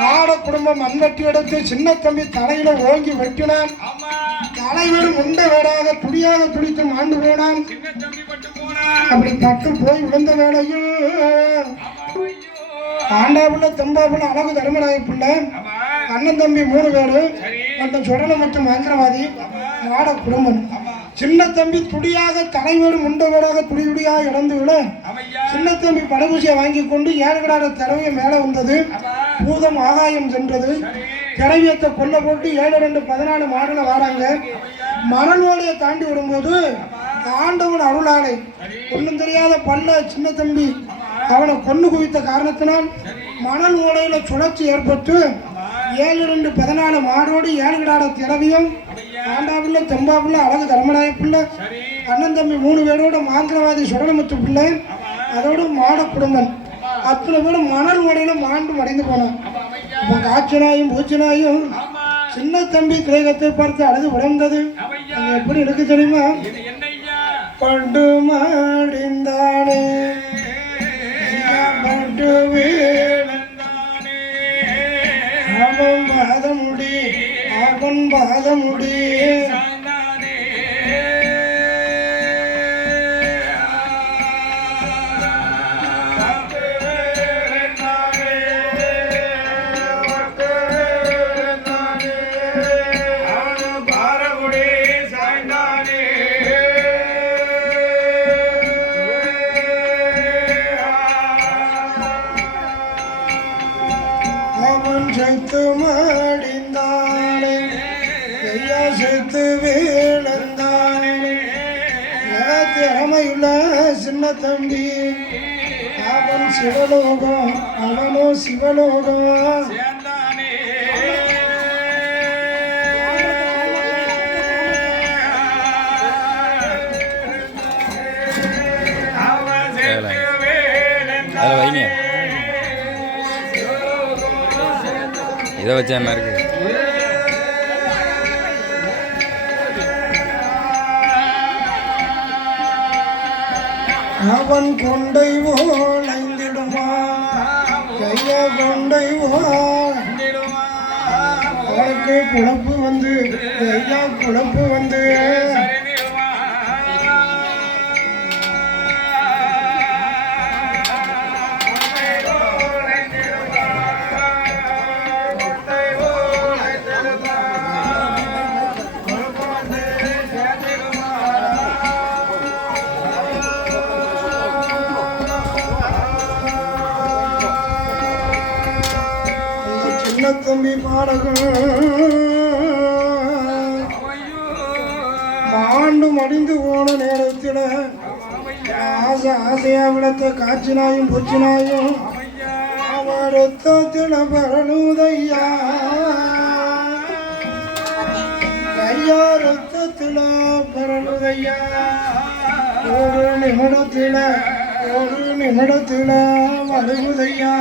மாட குடும்பம் மண்வெட்டி எடுத்து சின்ன தம்பி தலையில ஓங்கி வெட்டினான். ஆமா தலைவர் வேடாக துடியாக துடித்து மாண்டு போனான். அப்படி பட்டு போய் விழுந்த வேளையில் ஆண்டாபுள்ள தம்பாபுள்ள அழகு தர்மராய பிள்ளை அண்ணன் தம்பி மூணு பேரு மற்றும் சுடலை மற்றும் மந்திரவாதி மாட குடும்பம். சின்ன தம்பி துடியாக தலைவர் உண்டை வேடாக துடி துடியாக இழந்து விட ஆமையா சின்ன தம்பி படகுசியை வாங்கி கொண்டு ஏழுகடாத திறவைய மேலே வந்தது. பூதம் ஆகாயம் சென்றது. திரவியத்தை கொல்ல போட்டு ஏழு ரெண்டு பதினாலு மாடுல வாராங்க. மணல் ஓலையை தாண்டி வரும்போது ஆண்டவன் அருளாலை ஒன்றும் தெரியாத பல்ல சின்ன தம்பி அவனை கொண்டு குவித்த காரணத்தினால் மணல் ஓலையில சுழற்சி ஏற்பட்டு ஏழு ரெண்டு பதினாலு மாடோடு ஏழு கிடாட திரவியம் ஆண்டாப்புள்ள தெம்பாப்புள்ள அழகு தர்மநாய பிள்ளை அண்ணன் தம்பி மூணு பேரோட மாந்திரவாதி சுடலமுத்து பிள்ளை. அதோட மாட குடும்பம். அத்தனை பேரும் மணல் ஓடையில மாண்டு மடைந்து போனான் இப்போ காய்ச்சனாயும் பூச்சனாயும் சின்ன தம்பி கிரேகத்தை பார்த்து அழுது விளந்தது எப்படி இருக்கு தெரியுமா? பண்டு மாடிந்தானே. பண்டு வீழன் அவன் பாதமுடி அவன் பாதமுடி. தம்பி. அவன் சிவலோகம் அவனோ சிவலோகம். இதை வச்சா என்ன இருக்கு? அவன் கொண்டை ஓலைந்திடுவான் கைய கொண்டை அவனுக்கு குழப்பு வந்து ஐயா குழப்பு வந்து. தம்பி மாண்டு மடிந்து போன நேரத்தில் ஆசை ஆசையா விளத்த காய்ச்சினாயும் பூச்சினாயும் அவன் ரத்தத்தில் பரணுதையா கையா ரத்தத்தில் பரணுதையா ஒரு நிமிடத்தில் ஒரு நிமிடத்தில் வருவதையா.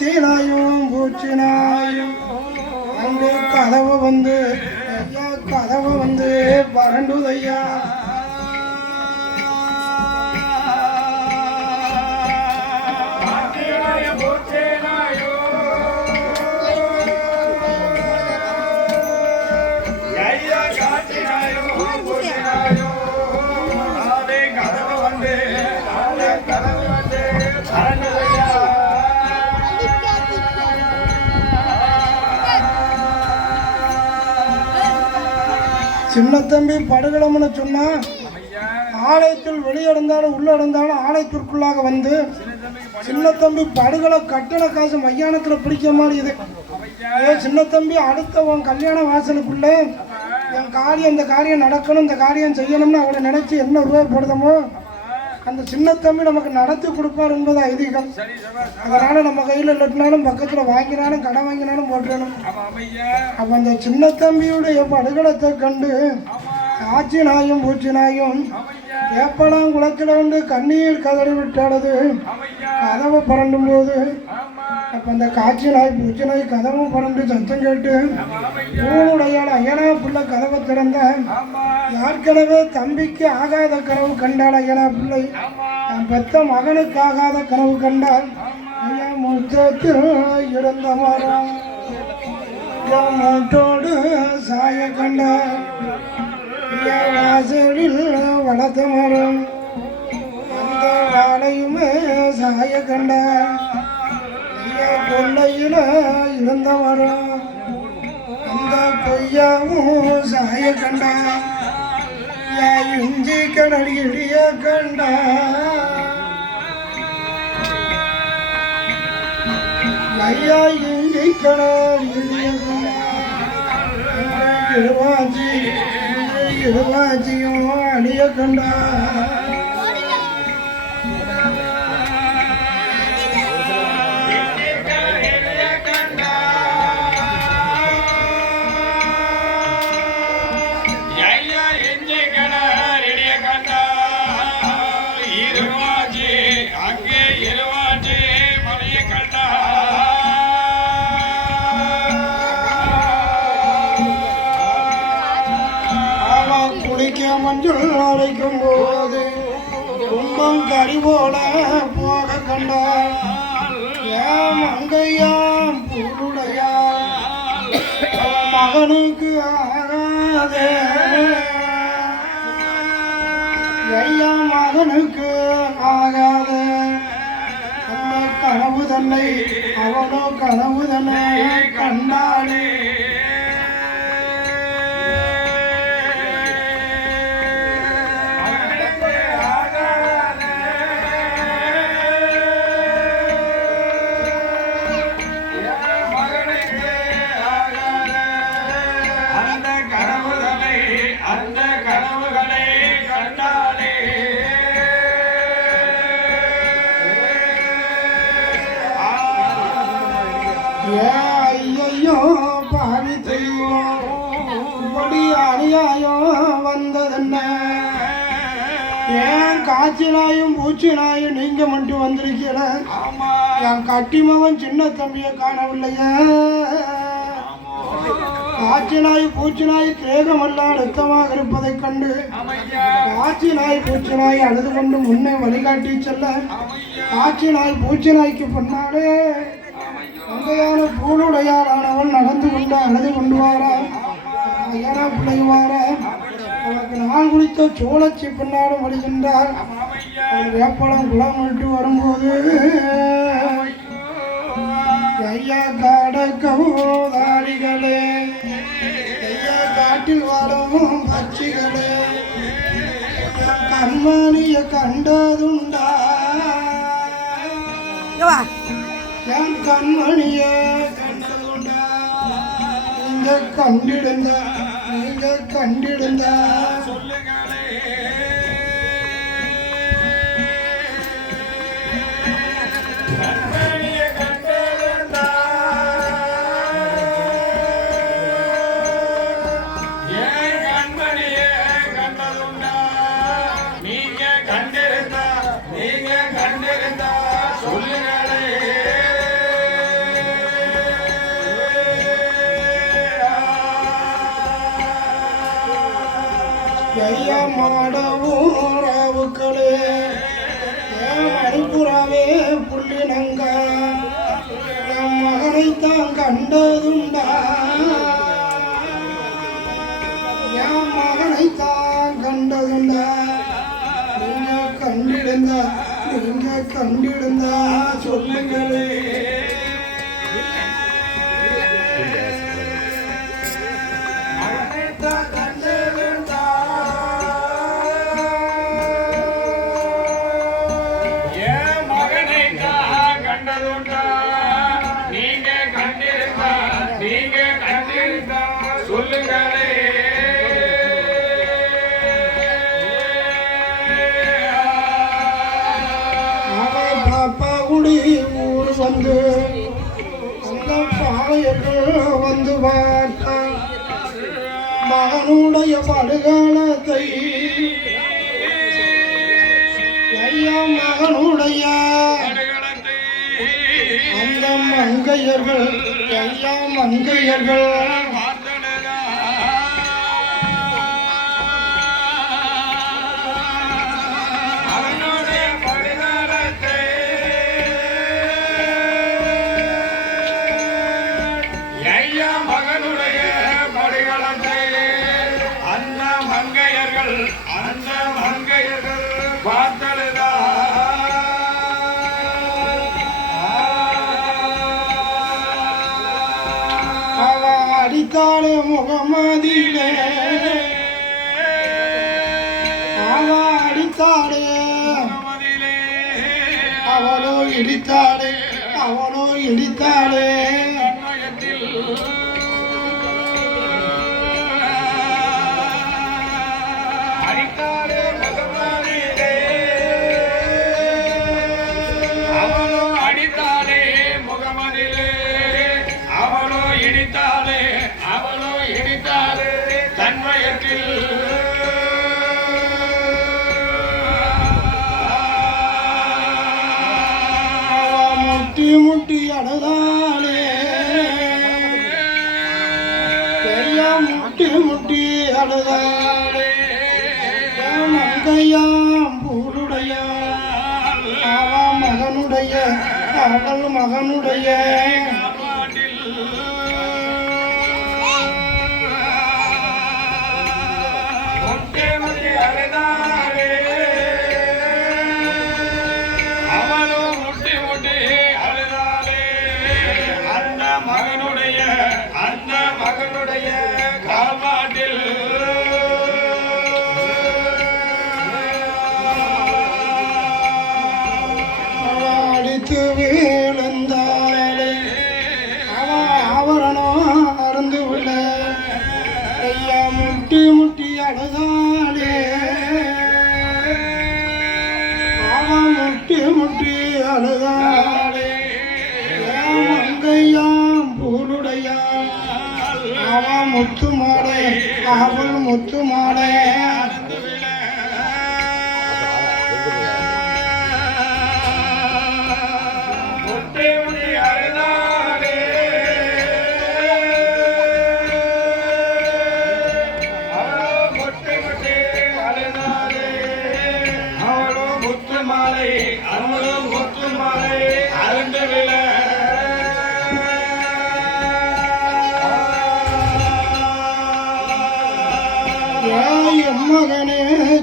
பூச்சினாயும் பூச்சினாயும். அங்கு கதவு வந்து ஐயா கதவு வந்து வறண்டுதையா சின்ன தம்பி படுகளம்னு சொன்னா ஆலயத்தில் வெளியடைந்தாலும் இருந்தாலும் உள்ள இருந்தாலும் ஆலயத்திற்குள்ளாக வந்து சின்ன தம்பி படுகளை கட்டண காசு மையானத்துல பிடிக்க மாதிரி இது ஏ சின்ன தம்பி அடுத்த உன் கல்யாண வாசலுக்குள்ள என் காரியம் இந்த காரியம் நடக்கணும் இந்த காரியம் செய்யணும்னு அவளை நினைச்சு என்ன ரூபாய்ப்படுதமோ அந்த சின்ன தம்பி நமக்கு நடத்தி கொடுப்பார் என்பது ஐதீகம். அதனால நம்ம கையில் இல்லட்டினாலும் பக்கத்துல வாங்கினாலும் கடன் வாங்கினாலும் ஐயா அப்ப அந்த சின்ன தம்பியுடைய படுகளத்தை கண்டு ஆச்சி நாயும் பூச்சி நாயும் எப்பெல்லாம் ஏப்பலாம் வந்து கண்ணீர் கதறி விட்டானது? கதவை பரண்டும் போது அப்போ அந்த காட்சி நாய் பூச்சி நாய் கதவை பரண்டு சத்தம் கேட்டு ஊனுடைய அயனா பிள்ளை கதவை திறந்த ஏற்கனவே தம்பிக்கு ஆகாத கனவு கண்டாள் அயனா பிள்ளை. தன் பெத்த மகனுக்கு ஆகாத கனவு கண்டால் ஐயா முத்தத்தில் இருந்த மரம் சாய கண்டார் வாசலில் வளர்த்த மரம் அந்த வாழையுமே சாய கண்டார். கொள்ளையில இருந்த மரம் அந்த கொய்யாவும் சாய கண்டா இஞ்சி கடலிய இடிய கண்டா ஐயா இஞ்சி கடலிய இடிய கண்டா இடுவாச்சி அடிய கண்டா அரைக்கும் போது கும்பம் கறி போல போக கண்டாள் ஏன் மங்கையாம் புருடையா மகனுக்கு ஆகாதே. ஐயா மகனுக்கு ஆகாதே. கனவு தன்னை அவனோ கனவு தன்னை கண்டாளே காய்ச்சலாயும் பூச்சினாயும் நீங்க மட்டும் வந்திருக்கீல ஆமா. என் கட்டிமவன் சின்ன தம்பியை காணவில்லையே. காய்ச்சி நாய் பூச்சி நாய் தேகமெல்லாம் அழுத்தமாக இருப்பதைக் கண்டு காய்ச்சி நாய் பூச்சி நாய் அழுது கொண்டு முன்னே வழிகாட்டி செல்ல காய்ச்சி நாய் பூச்சி நாய்க்கு பின்னாலே தந்தையான பூனுடையாளானவள் நடந்து கொண்டு அழுது கொண்டு வாரான் ஐயனா பிள்ளை நாள் குடித்த சோழச்சி பின்னாலும் அவர் வேப்பளம் குளம் விட்டு வரும்போது ஐயா காட கவுதாரிகளே ஐயா காட்டில் வாழும் பட்சிகளே கண்மணிய கண்டதுண்டா. என் கண்மணிய கண்டதுண்டா. நீங்க கண்டிடுங்க நீங்க கண்டிடுங்க ஐயா மாட மணிப்புறாவே புள்ளினங்க? என் மகனைத்தான் கண்டதுண்டா. என் மகனைத்தான் கண்டதுண்டா. நீங்க கண்டிடுந்தா நீங்க கண்டிடுந்தா சொல்லுங்களே. வந்து பாவையர்கள் வந்து பார்த்தார். மகனுடைய படுகாலத்தை ஐயா மகனுடைய அந்த மங்கையர்கள் ஐயா மங்கையர்கள். அடித்தாளே முகமதியிலே அவ அடித்தாளே அவளோ இடித்தாளே அவளோ இடித்தாளே முட்டி முட்டி அழுதாளே மங்கையாம் பூருடைய மகனுடைய அவள் மகனுடைய அவ முட்டி முட்டி அழுதாளே. என் மங்கையாம் பூருடையா அவ முத்து மாடே அவள் முத்து மாடே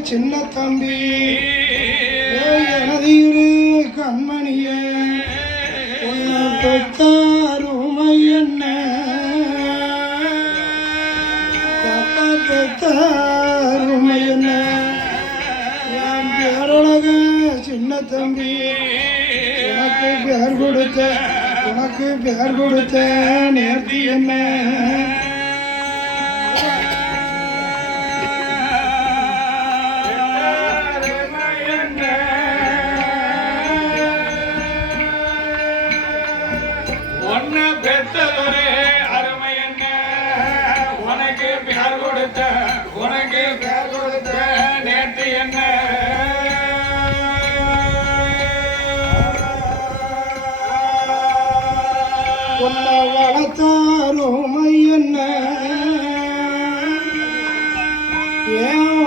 சின்ன தம்பி. எனது இரு கண்மணியே. பெத்தாருமை என்ன பெத்த பெத்தாருமை என்ன என் பேரழக சின்ன தம்பி. உனக்கு பேர் கொடுத்த உனக்கு பேர் கொடுத்த நேர்த்தி என்ன?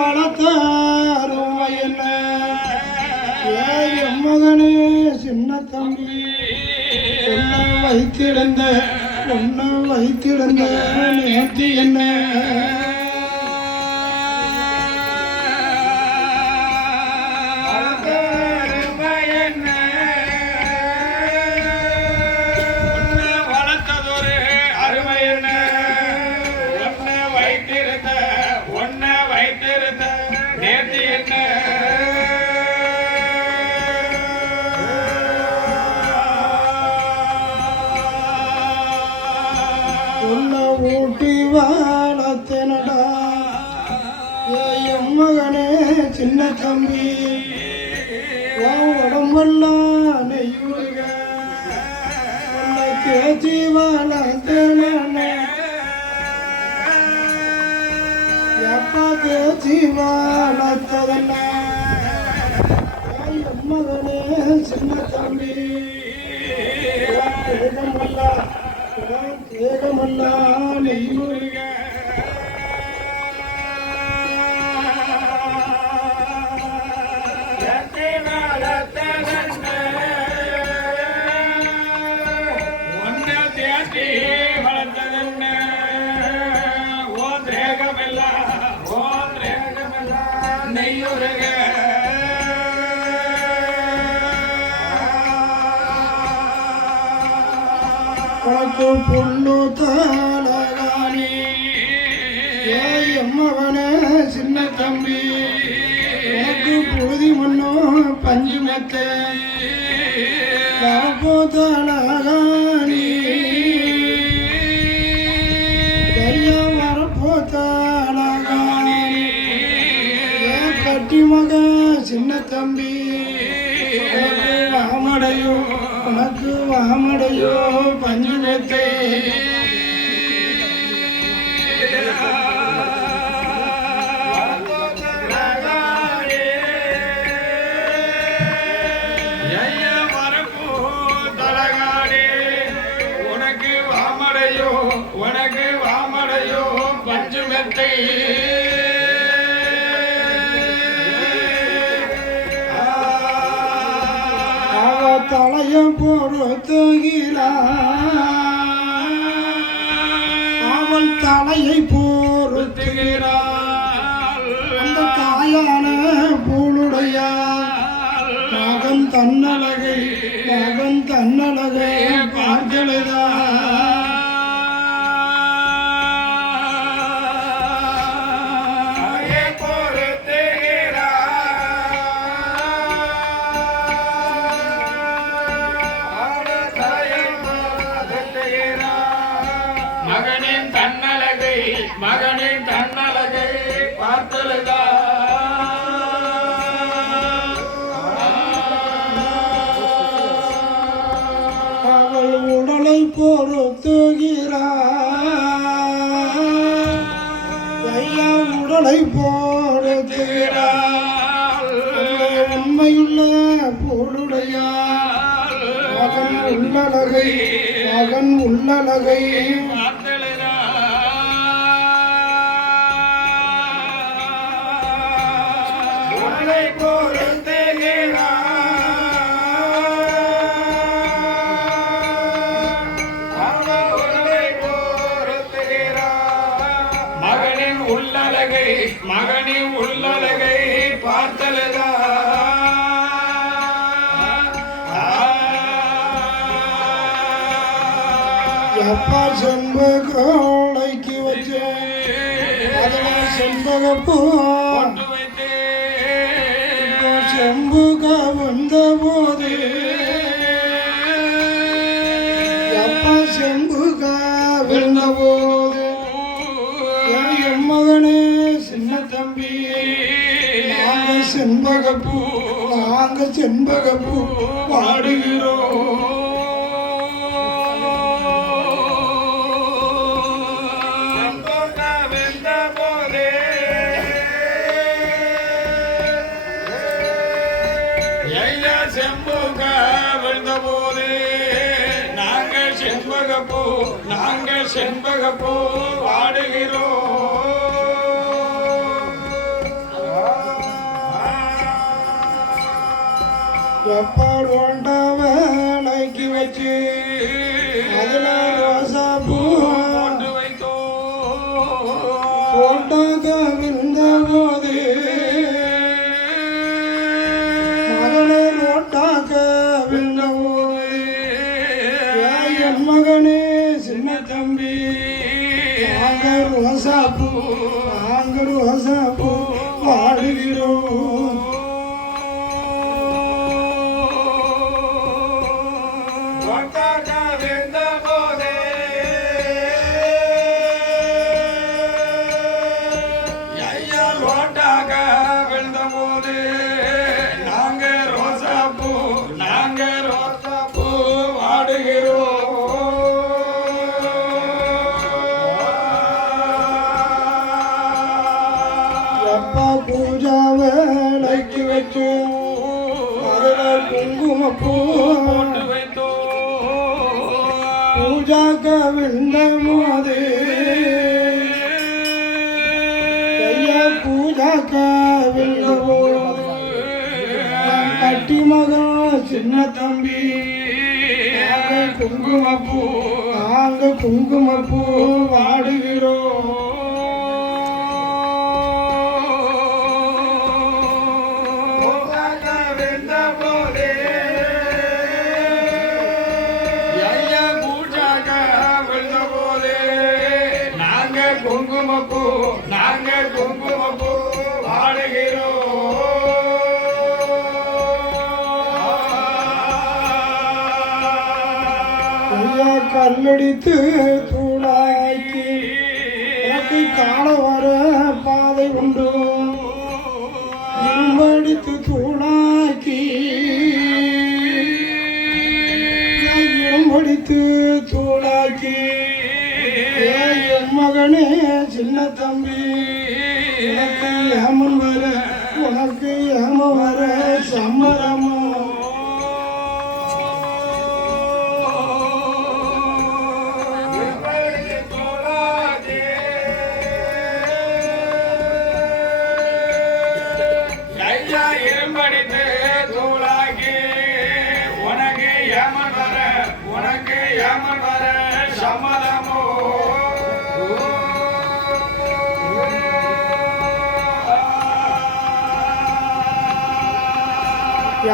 வளர்த்தாரும் என்ன ஏன் மகனே சின்ன தம்பி. உன்னை வைத்திருந்த உன்னை வைத்திருந்த நேர்த்தி என்ன? தம்பி. உடம்பெல்லாம் நெய்யுருக. தேச்சி வளர்த்தனே எப்பா தேச்சி மகனே சின்ன தம்பி. ஏகமல்லா ஏகமல்லா நெய்யுருக. பொண்ணு தாளகாணி. ஏய் அம்மவனே சின்ன தம்பி. உனக்கு புழுதி மண்ணோ பஞ்சு மெத்த. யாப்போ தாளகாணி. கையா வரப்போ தாளகாணி. ஏன் கட்டி மக சின்ன தம்பி. உனக்கு வாமடையோ உனக்கு வாமடையோ பஞ்சு மெத்தே அவ தலைய பொறுத்துகிறாள் அவள் தலையை அவள் உடலை ஐயா உடலை பொறுத்துகிறாள் உண்மையுள்ள பொருளையார் மகன் உள்ளழகை மகன் உள்ளழகை செண்பகப்பூ கொண்டு வைத்தே செம்புக வந்த போது எப்பா செம்புக விழுந்த போது என் மகனே சின்ன தம்பி. நாங்க செண்பகப்பூ நாங்க செண்பகப்பூ பாடுகிறோம். நாங்கள் செண்பக போ வாடுகிறோம் எப்பாடு வேலைக்கு வச்சு அதுல பூஜா வேலைக்கு வைத்தோம் குங்கும போட்டு வைத்தோம் பூஜா கவிழ்ந்த மோது பூஜா கவிழ்ந்த போது கட்டி மகன் சின்ன தம்பி. குங்கும பூ நாங்கள் குங்கும பூ வாடுகிறோம். கல்லடித்து தூளாக்கி எனக்கு காண வர பாதை உண்டு. இரும்படித்து தூளாக்கி இரும்படித்து தூளாக்கி என் மகனே சின்ன தம்பி எனக்கு ஏமன் வர உனக்கு ஏம வர சம்மர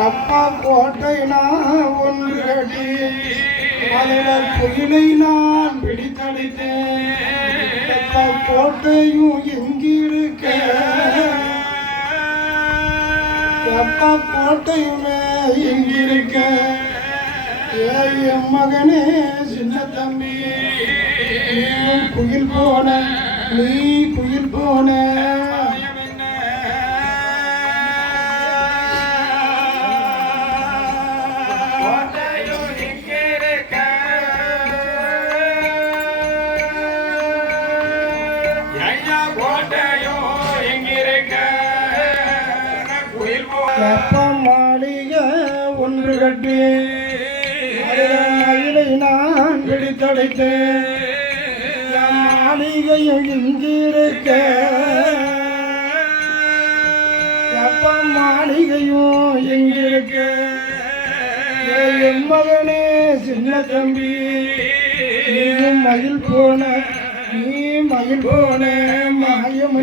எப்பா கோட்டை நான் ஒன்று கட்டி அதில் புயலை நான் பிடித்தடித்தேன். எப்பா கோட்டையும் எங்கிருக்க எப்பா கோட்டையுமே எங்கிருக்க என் மகனே சின்ன தம்பி. நீ குயில் போன நீ புயல் போன. ஐயா கோட்டையும் இங்கிருக்க. குயில் போல எப்ப ஒன்று கட்டி மயிலை நான் பிடித்தடைத்தேன் என் இங்கிருக்க எப்ப மாளிகையும் எங்கிருக்க? என் மகனே சின்ன தம்பி மயில் போன மயில் போன மாயம்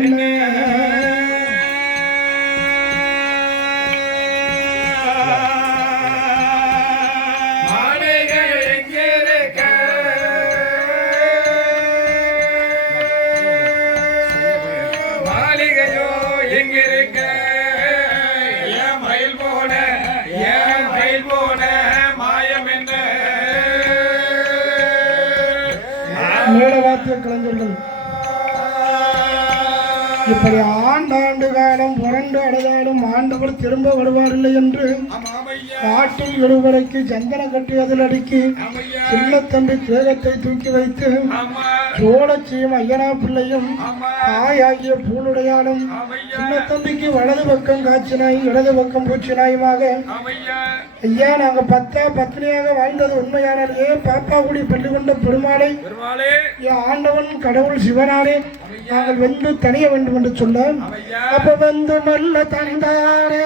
இப்படி ஆண்டாண்டு காலம் புரண்டு அடைதாலும் ஆண்டவர் திரும்ப வருவாரில்லை என்று காட்டில் விடுபடைக்கு சந்தன கட்டி அதில் அடுக்கி சின்னத்தம்பி தேகத்தை தூக்கி வைத்து சோழச்சியும் ஐயனா பிள்ளையும் தாயாகிய பூனுடையானும் ஆமையா சின்னத்தம்பிக்கு வலது பக்கம் காய்ச்சினாய் இடது பக்கம் பூச்சினாயுமாக ஐயா நாங்க பத்தா பத்னியாக வாழ்ந்தது உண்மையானாலே பாப்பாக்குடி பள்ளி கொண்ட பெருமாளை? ஆண்டவன் கடவுள் சிவனாரே நாங்கள் வென்று தனிய வேண்டும் என்று ஆமையா. அப்ப வந்து மெல்ல தந்தாரே.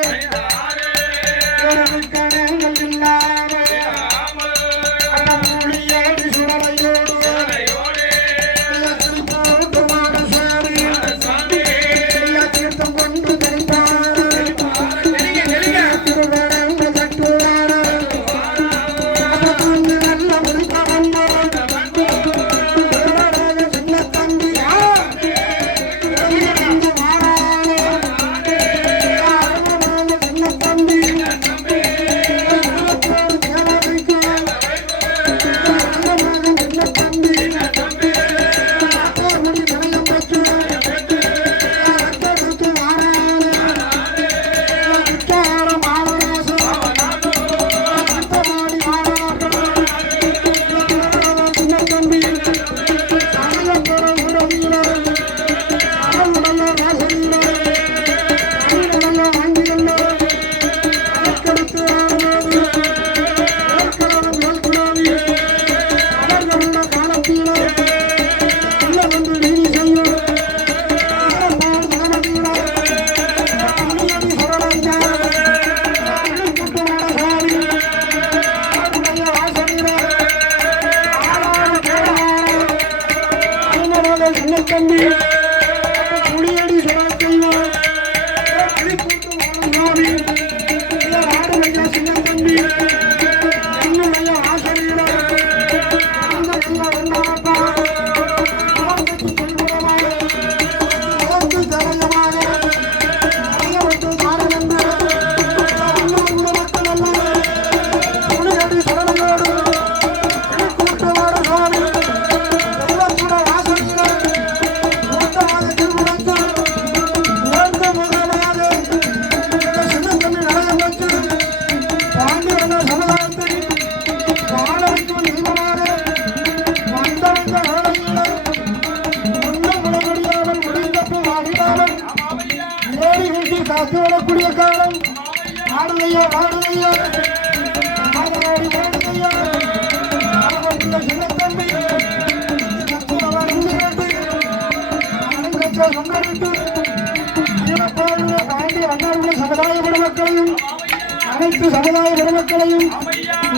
சமுதாய பெருமக்களையும்.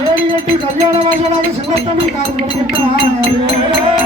ஏறி ஏற்றி கல்யாண வாசலாக செல்லத்தமிழ் காத்து வருகின்றன